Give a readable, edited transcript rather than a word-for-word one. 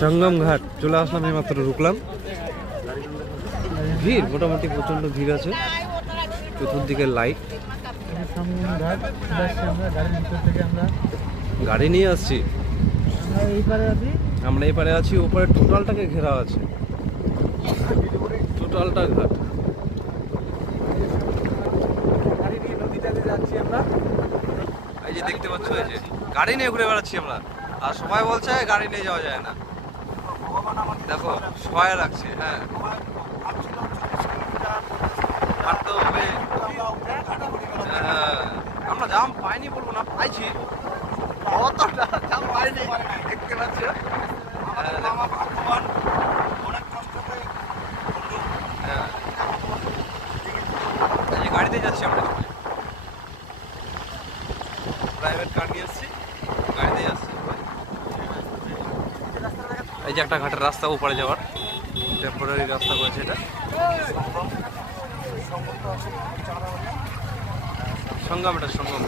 সঙ্গম ঘাট চলে আসলাম, এই মাত্র ঢুকলাম। ভিড় মোটামুটি প্রচন্ড ভিড় আছে, চতুর্দিকে লাইট। সঙ্গম ঘাট চলে আসছি আমরা, গাড়ির ভিতর থেকে আমরা গাড়ি নিয়ে আসছি, এই পারে আছি। আমরা এই পারে আছি, ওপারে টোটালটাকে ঘেরা আছে, টোটালটা ঘাট। গাড়ি নিয়ে নদীটাতে যাচ্ছি আমরা। এই যে দেখতে পাচ্ছ, এই যে গাড়ি নিয়ে ঘুরে বেড়াচ্ছি আমরা, আর সবাই বলছে গাড়ি নিয়ে যাওয়া যায় না। দেখো সবাই রাখছে, হ্যাঁ হাঁটতে হবে। হ্যাঁ, আমরা জাম পাইনি বলবো না, পাইছি, অতটা জাম পাইনি, দেখতে পাচ্ছ। হ্যাঁ, এই যে গাড়িতে যাচ্ছি আমরা, প্রাইভেট কার নিয়ে আসছি, গাড়িতে যাচ্ছি। এই যে একটা ঘাটের রাস্তা ওপারে যাওয়ার, টেম্পোরারি রাস্তা করেছে এটা। সঙ্গম, এটা সঙ্গম।